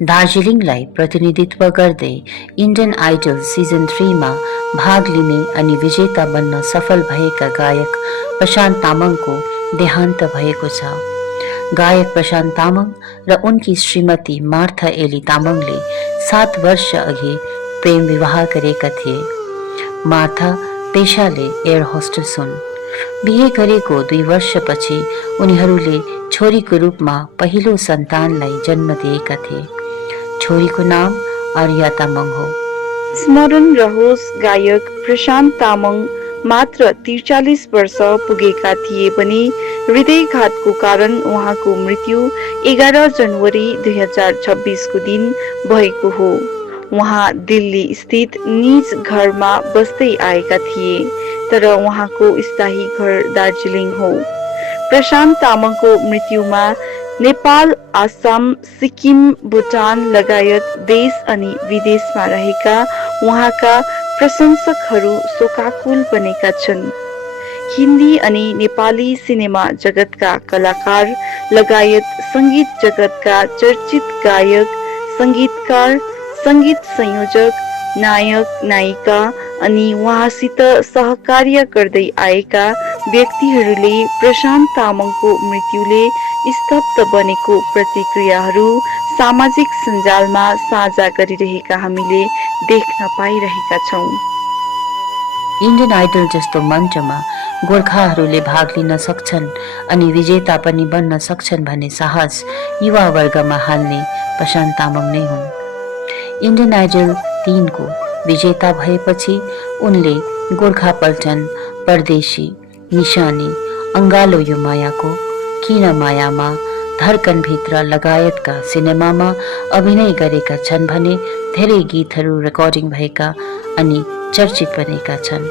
दार्जिलिङलाई प्रतिनिधित्व गर्दै इन्डियन आइडल सिजन 3 मा भाग लिने अनि विजेता बन्न सफल भएका गायक प्रशान्त तामाङको देहान्त भएको छ। गायक प्रशान्त तामाङ र उनकी श्रीमती मार्था एली तामाङले 7 वर्ष अघि प्रेम विवाह गरेका थिए। मार्था पेशाले एयर होस्टेस हुन्। बिहे गरेको 2 वर्षपछि उनीहरूले छोरीको रूपमा पहिलो सन्तानलाई जन्म दिएका थिए। छोरीको नाम आर्या तामाङ हो। स्मरण रहोस्, गायक प्रशान्त तामाङ मात्र 43 वर्ष पुगेका थिए पनि हृदयघातको कारण उहाँको मृत्यु 11 जनवरी 2026 को दिन भएको हो। उहाँ दिल्ली स्थित निज घरमा बस्दै आएका थिए, तर उहाँको स्थायी घर दार्जिलिङ हो। प्रशान्त तामाङको मृत्युमा नेपाल, आसाम, सिक्किम, भुटान लगायत देश अनि विदेशमा रहेका उहाँका प्रशंसकहरू शोकाकुल बनेका छन्। हिन्दी अनि नेपाली सिनेमा जगतका कलाकार लगायत संगीत जगतका चर्चित गायक, संगीतकार, संगीत संयोजक, नायक, नायिका अनि उहाँसित सहकार्य गर्दै आएका व्यक्तिहरूले प्रशान्त तामाङको मृत्युले स्तब्ध बनेको प्रतिक्रियाहरू सामाजिक सञ्जालमा साझा गरिरहेका हामीले देख्न पाइरहेका छौँ। इन्डियन आइडल जस्तो मञ्चमा गोर्खाहरूले भाग लिन सक्छन् अनि विजेता पनि बन्न सक्छन् भन्ने साहस युवा वर्गमा हाल्ने प्रशान्त तामाङ नै हुन्। इन्डियन आइडल 3 को विजेता भएपछि उनले गोर्खा पल्टन, परदेशी, निशानी, अंगालो यो मायाको, किन मायामा, धडकनभित्र लगायतका सिनेमामा अभिनय गरेका छन् भने धेरै गीतहरू रेकर्डिङ भएका अनि चर्चित बनेका छन्।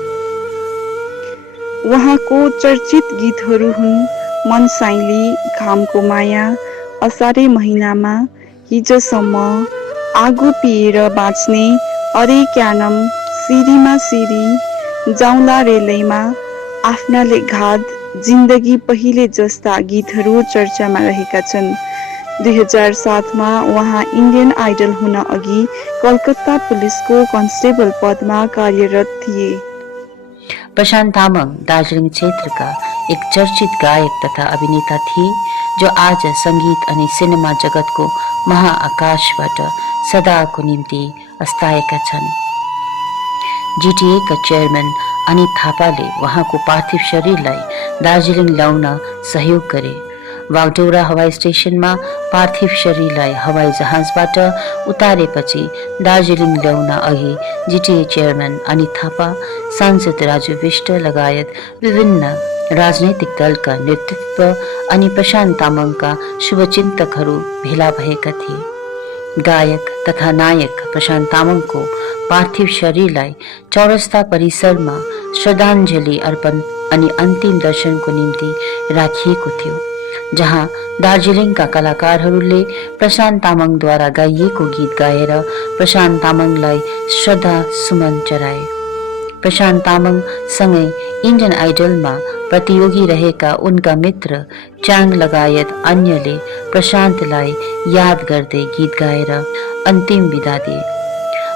उहाँको चर्चित गीतहरू हुन् मन साइली, घामको माया, असारे महिनामा, हिजोसम्म, आगो पिएर बाँच्ने, अरे क्यानम, सिरीमा सिरी, जाउँला रेलैमा, आफ्नाले घात, जिन्दगी पहिले जस्ता गीतहरू चर्चामा रहेका छन्। 2007 मा उहाँ इन्डियन आइडल हुन अघि कलकत्ता पुलिसको कन्स्टेबल पदमा कार्यरत थिए। प्रशान्त तामाङ दार्जिलिङ क्षेत्रका एक चर्चित गायक तथा अभिनेता थिए जो आज संगीत अनि सिनेमा जगतको महाआकाशबाट सदाको निम्ति अस्ताएका छन्। जीटीएका चेयरम्यान अनित थापाले उहाँको पार्थिव शरीरलाई दार्जिलिङ ल्याउन सहयोग गरे। वागडौरा हवाई स्टेशनमा पार्थिव शरीरलाई हवाई जहाजबाट उतारेपछि दार्जिलिङ ल्याउन अघि जीटीए चेयरम्यान अनित थापा, सांसद राजु विष्ट लगायत विभिन्न राजनैतिक दलका नेतृत्व अनि प्रशान्त तामाङका शुभचिन्तकहरू भेला भएका थिए। गायक तथा नायक प्रशान्त तामाङको पार्थिव शरीरलाई चौरस्ता परिसरमा श्रद्धाञ्जली अर्पण अनि अन्तिम दर्शनको निम्ति राखिएको थियो, जहाँ दार्जिलिङका कलाकारहरूले प्रशान्त तामाङद्वारा गाइएको गीत गाएर प्रशान्त तामाङलाई श्रद्धा सुमन चढाए। प्रशान्त तामाङ सँगै इन्डियन आइडलमा प्रतियोगी रहेका उनका मित्र च्याङ लगायत अन्यले प्रशान्तलाई याद गर्दै गीत गाएर अन्तिम बिदा दिए।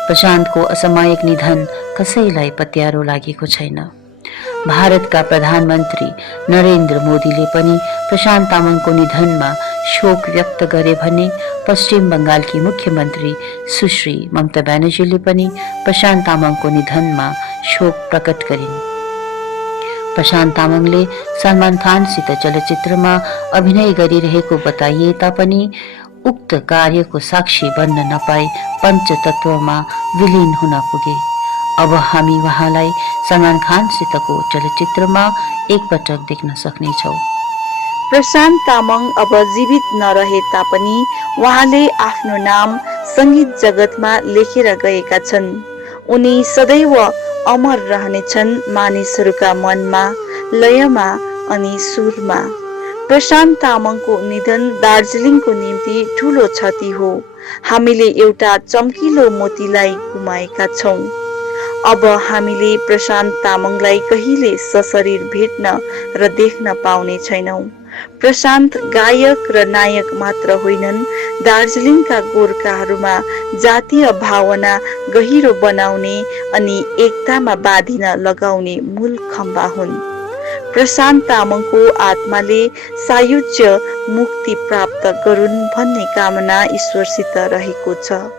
प्रशान्तको असामयिक निधन कसैलाई पत्यारो लागेको छैन। भारतका प्रधानमन्त्री नरेन्द्र मोदीले पनि प्रशान्त तामाङको निधनमा शोक व्यक्त गरे भने पश्चिम बंगालकी मुख्यमन्त्री सुश्री ममता ब्यानर्जीले पनि प्रशान्त तामाङको निधनमा शोक प्रकट गरिन्। प्रशान्त तामाङले सलमान खानसित चलचित्रमा अभिनय गरिरहेको बताइए तापनि उक्त कार्यको साक्षी बन्न नपाए पञ्चतत्वमा विलीन हुन पुगे। अब हामी उहाँलाई सलमान खानसितको चलचित्रमा एकपटक देख्न सक्नेछौँ। प्रशान्त तामाङ अब जीवित नरहे तापनि उहाँले आफ्नो नाम संगीत जगतमा लेखेर गएका छन्। उनी सदैव अमर रहनेछन् मानिसहरूका मनमा, लयमा अनि सुरमा। प्रशान्त तामाङको निधन दार्जिलिङको निम्ति ठूलो क्षति हो। हामीले एउटा चम्किलो मोतीलाई गुमाएका छौं। अब हामीले प्रशान्त तामाङलाई कहिले सशरीर भेट्न र देख्न पाउने छैनौं। प्रशान्त गायक र नायक मात्र होइनन्, दार्जिलिङका गोर्खाहरूमा जातीय भावना गहिरो बनाउने अनि एकतामा बाँधिन लगाउने मूल खम्बा हुन्। प्रशान्त तामाङको आत्माले सायुज्य मुक्ति प्राप्त गरून् भन्ने कामना ईश्वरसित रहेको छ।